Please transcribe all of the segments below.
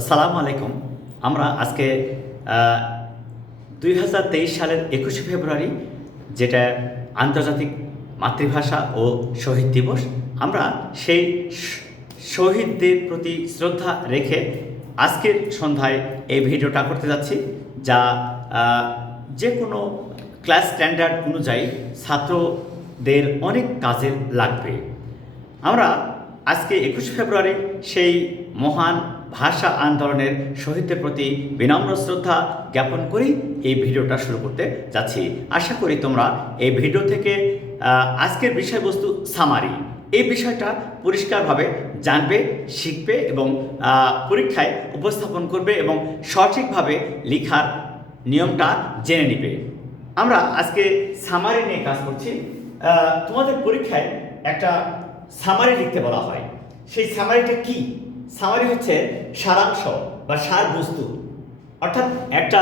আসসালামু আলাইকুম। আমরা আজকে ২০২৩ সালের ২১শে ফেব্রুয়ারি, যেটা আন্তর্জাতিক মাতৃভাষা ও শহীদ দিবস, আমরা সেই শহীদদের প্রতি শ্রদ্ধা রেখে আজকের সন্ধ্যায় এই ভিডিওটা করতে যাচ্ছি, যা যে কোনো ক্লাস স্ট্যান্ডার্ড অনুযায়ী ছাত্রদের অনেক কাজে লাগবে। আমরা আজকে ২১ ফেব্রুয়ারি সেই মহান ভাষা আন্দোলনের শহীদদের প্রতি বিনম্র শ্রদ্ধা জ্ঞাপন করেই এই ভিডিওটা শুরু করতে যাচ্ছি। আশা করি তোমরা এই ভিডিও থেকে আজকের বিষয়বস্তু সামারি, এই বিষয়টা পরিষ্কারভাবে জানবে, শিখবে এবং পরীক্ষায় উপস্থাপন করবে এবং সঠিকভাবে লেখার নিয়মটা জেনে নেবে। আমরা আজকে সামারি নিয়ে কাজ করছি। তোমাদের পরীক্ষায় একটা সামারি লিখতে বলা হয়। সেই সামারিটা কি? সামারি হচ্ছে সারাংশ বা সার বস্তু, অর্থাৎ একটা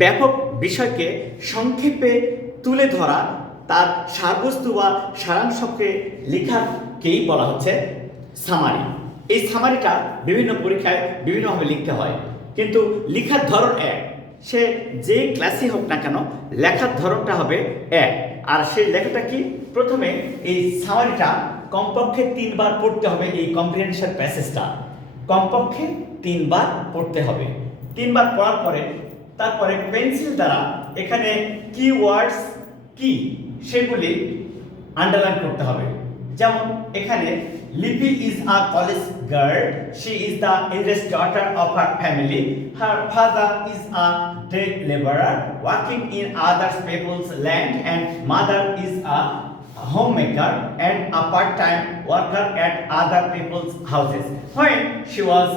ব্যাপক বিষয়কে সংক্ষেপে তুলে ধরা, তার সারবস্তু বা সারাংশকে লেখাকেই বলা হচ্ছে সামারি। এই সামারিটা বিভিন্ন পরীক্ষায় বিভিন্নভাবে লিখতে হয়, কিন্তু লেখার ধরন এক। সে যে ক্লাসই হোক না কেন, লেখার ধরনটা হবে এক। আর সেই লেখাটা কি? প্রথমে এই সামারিটা কমপক্ষে 3 বার পড়তে হবে। এই কম্প্রিহেনশন প্যাসেজটা কমপক্ষে 3 বার পড়তে হবে। 3 বার পড়ার পরে তারপরে পেন্সিল দ্বারা এখানে কিওয়ার্ডস কি সেগুলি আন্ডারলাইন করতে হবে। যেমন এখানে Lipi is a college girl, she is the eldest daughter of her family, her father is a day labourer working in others people's land and mother is a homemaker and a part-time worker at other people's houses. When she was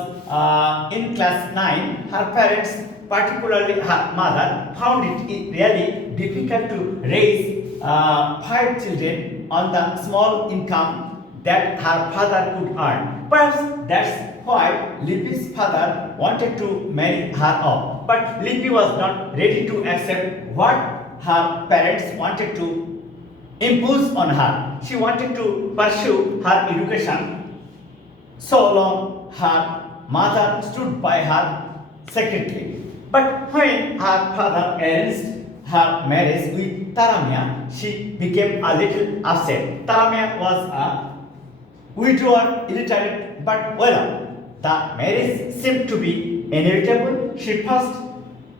in class 9, her parents, particularly her mother, found it really difficult to raise 5 children on the small income that her father could earn. Perhaps that's why Lippy's father wanted to marry her off. But Lippy was not ready to accept what her parents wanted to impose on her. She wanted to pursue her education. So long her mother stood by her secretly. But when her father arranged her marriage with Taramia, she became a little upset. Taramia was a widower, illiterate, but well, the marriage seemed to be inevitable. She first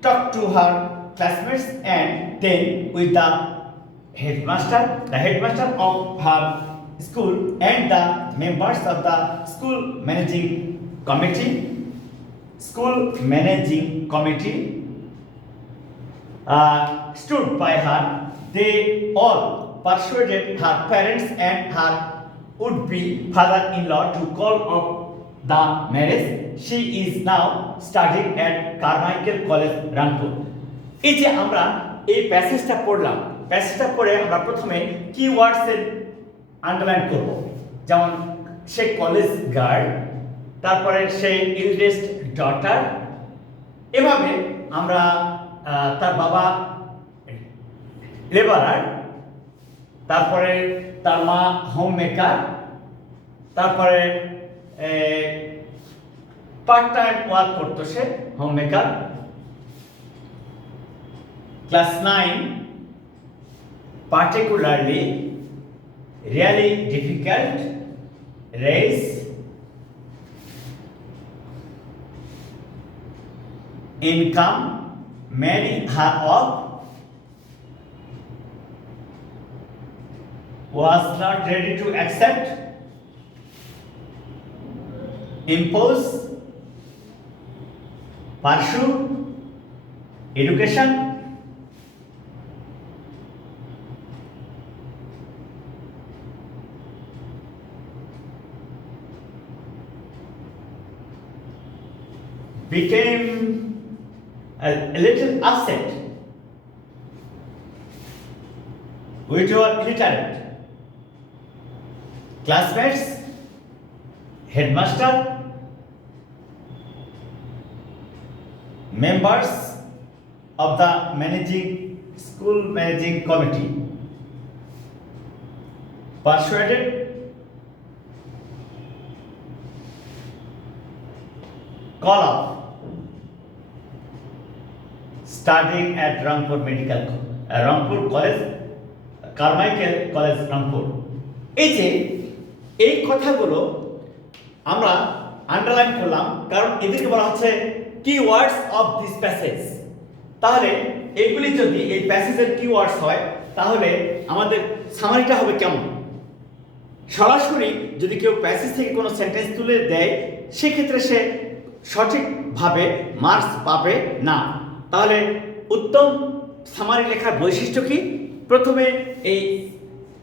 talked to her classmates and then with the headmaster of her school and the members of the school managing committee stood by her. They all persuaded her parents and her would-be father-in-law to call off the marriage. She is now studying at Carmichael College, Rangpur. এই যে আমরা এই প্যাসেজটা পড়লাম, প্যাসেজটা পড়ে আমরা প্রথমে কিওয়ার্ডসের underline করব। যেমন সে কলেজ গার্ল, তারপরে সে এল্ডেস্ট ডটার, এভাবে আমরা তার বাবা লেবারার, তারপরে তার মা হোম মেকার, তারপরে পার্ট টাইম ওয়ার্ক করতো সে, home maker. Class 9, particularly really difficult, raise income, marry her off, was not ready to accept, impose, pursue education, became a little upset, which were illiterate. Classmates, headmaster, members of the school managing committee persuaded call off studying at Rangpur Medical Rangpur College Carmichael College Rangpur। এই যে এই কথাগুলো আমরা underline করলাম, কারণ এদেরকে বলা হচ্ছে কিওয়ার্ডস অফ দিস প্যাসেজ। তাহলে এগুলি যদি এই প্যাসেজের কিওয়ার্ডস হয় তাহলে আমাদের সামারিটা হবে কেমন? সরাসরি যদি কেউ প্যাসেজ থেকে কোনো সেন্টেন্স তুলে দেয় সেক্ষেত্রে সে সঠিকভাবে মার্কস পাবে না। তাহলে উত্তম সামারি লেখার বৈশিষ্ট্য কি? প্রথমে এই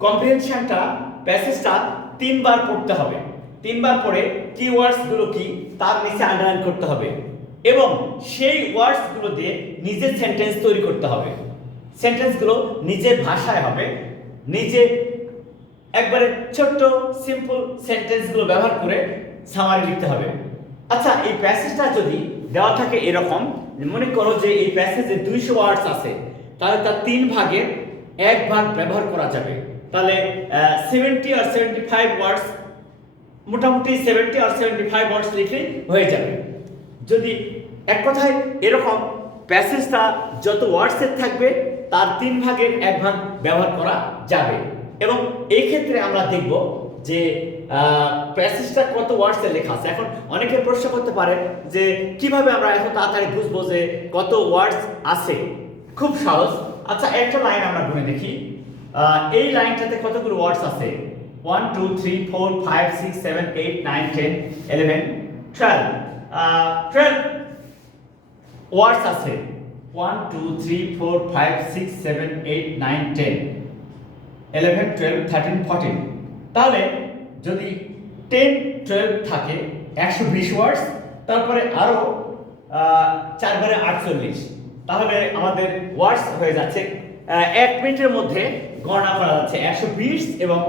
কম্প্রিহেনশনটা প্যাসেজটা 3 বার পড়তে হবে। 3 বার পড়ে কিওয়ার্ডসগুলো কি তার নিচে আন্ডারলাইন করতে হবে এবং সেই ওয়ার্ডসগুলো দিয়ে নিজের সেন্টেন্স তৈরি করতে হবে। সেন্টেন্সগুলো নিজের ভাষায় হবে, নিজে একবারে ছোট্ট সিম্পল সেন্টেন্সগুলো ব্যবহার করে সামারি লিখতে হবে। আচ্ছা, এই প্যাসেজটা যদি দেওয়া থাকে এরকম, মনে করো যে এই প্যাসেজে 200 ওয়ার্ডস আছে, তাহলে তার 3 ভাগের 1 ভাগ ব্যবহার করা যাবে। তাহলে 70 আর 75 ওয়ার্ডস, মোটামুটি 70 আর 75 ওয়ার্ডস লিখলেই হয়ে যাবে। যদি এক কথায় এরকম প্যাসেজটা যত ওয়ার্ডসের থাকবে তার 3 ভাগের 1 ভাগ ব্যবহার করা যাবে। এবং এই ক্ষেত্রে আমরা দেখব যে প্যাসেজটা কত ওয়ার্ডসে লেখা আছে। এখন অনেকে প্রশ্ন করতে পারে যে কিভাবে আমরা এত তাড়াতাড়ি বুঝবো যে কত ওয়ার্ডস আছে? খুব সহজ। আচ্ছা, একটা লাইন আমরা গুনে দেখি। এই লাইনটাতে কতগুলো ওয়ার্ডস আছে? 1 2 3 4 5 6 7 8 9 10 11 12 12 ওয়ার্ডস আছে। 1 2 3 4 5 6 7 8 9 10 11 12 13 14। তাহলে যদি 10 12 থাকে 120 ওয়ার্ডস, তারপরে আরো 4 বারে 48, তাহলে আমাদের ওয়ার্ডস হয়ে যাচ্ছে 1 মিনিটের মধ্যে গণনা করা যাচ্ছে 120 এবং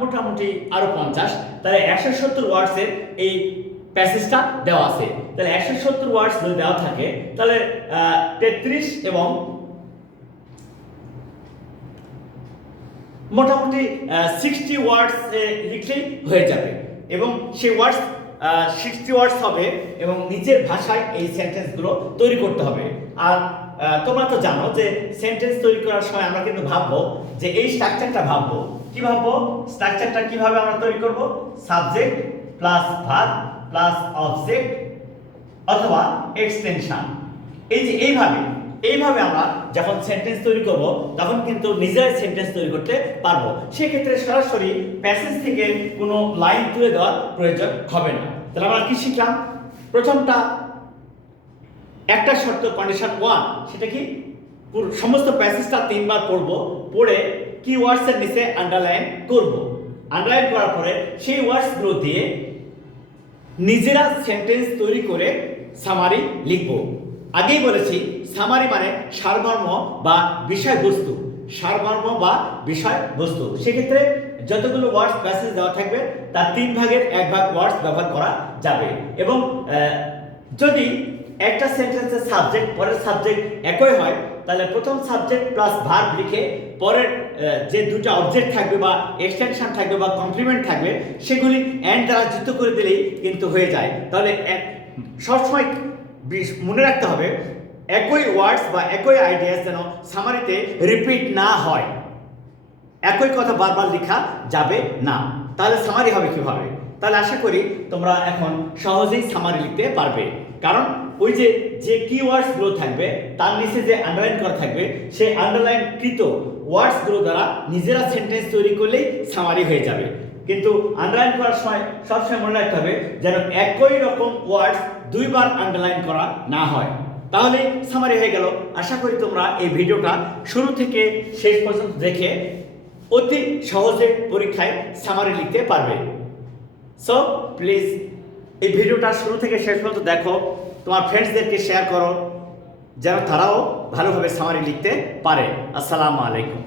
মোটামুটি আরো 50। তাহলে 170 ওয়ার্ডসের এই প্যাসেজটা দেওয়া আছে। তাহলে 170 ওয়ার্ডস যদি দেওয়া থাকে তাহলে 33 এবং মোটামুটি 60 ওয়ার্ডস লিখলেই হয়ে যাবে এবং সেই ওয়ার্ডস 60 ওয়ার্ডস হবে এবং নিজের ভাষায় এই সেন্টেন্সগুলো তৈরি করতে হবে। আর তোমরা তো জানো যে সেন্টেন্স তৈরি করার সময় আমরা কিন্তু ভাববো যে এই স্ট্রাকচারটা ভাববো। কি ভাববো? স্ট্রাকচারটা কিভাবে আমরা তৈরি করব? Subject plus verb plus object অথবা এক্সটেনশন। এই যে এইভাবে আমরা যখন সেন্টেন্স তৈরি করব তখন কিন্তু নিজেরাই সেন্টেন্স তৈরি করতে পারবো। সেক্ষেত্রে সরাসরি প্যাসেজ থেকে কোনো লাইন তুলে দেওয়ার প্রয়োজন হবে না। তাহলে আমরা কি শিখলাম? প্রথমটা একটা শর্ত, কন্ডিশন 1, সেটা কি? সমস্ত প্যাসেজটা 3 বার পড়বো, পড়ে কি ওয়ার্ডসের নিচে আন্ডারলাইন করব। আন্ডারলাইন করার পরে সেই ওয়ার্ডসগুলো দিয়ে নিজেরা সেন্টেন্স তৈরি করে সামারি লিখব। আগেই বলেছি সামারি মানে সারমর্ম বা বিষয়বস্তু। সারমর্ম বা বিষয়বস্তু। সেক্ষেত্রে যতগুলো ওয়ার্ডস প্যাসেজ দেওয়া থাকবে তার 3 ভাগের 1 ভাগ ওয়ার্ডস ব্যবহার করা যাবে। এবং যদি একটা সেন্টেন্সের সাবজেক্ট পরের সাবজেক্ট একই হয় তাহলে প্রথম সাবজেক্ট প্লাস ভার্ব লিখে পরের যে দুটো অবজেক্ট থাকবে বা এক্সটেনশন থাকবে বা কমপ্লিমেন্ট থাকবে সেগুলি এন্ড দ্বারা যুক্ত করে দিলেই কিন্তু হয়ে যায়। তাহলে সবসময় মনে রাখতে হবে একই ওয়ার্ডস বা একই আইডিয়াস যেন সামারিতে রিপিট না হয়। একই কথা বারবার লেখা যাবে না। তাহলে সামারি হবে কিভাবে? তাহলে আশা করি তোমরা এখন সহজেই সামারি লিখতে পারবে, কারণ ওই যে কিওয়ার্ডসগুলো থাকবে তার নিচে যে আন্ডারলাইন করা থাকবে সেই আন্ডারলাইনকৃত ওয়ার্ডসগুলো দ্বারা নিজেরা সেন্টেন্স তৈরি করলেই সামারি হয়ে যাবে। কিন্তু আন্ডারলাইন করার সময় সবসময় মনে রাখতে হবে যেন একই রকম ওয়ার্ডস 2 বার আন্ডারলাইন করা না হয়, তাহলে সামারি হয়ে গেল। আশা করি তোমরা এই ভিডিওটা শুরু থেকে শেষ পর্যন্ত দেখে অতি সহজে পরীক্ষায় সামারি লিখতে পারবে। সো প্লিজ এই ভিডিওটা শুরু থেকে শেষ পর্যন্ত দেখো, তোমার ফ্রেন্ডসদেরকে শেয়ার করো যেন তারাও ভালোভাবে সামারি লিখতে পারে। আসসালামু আলাইকুম।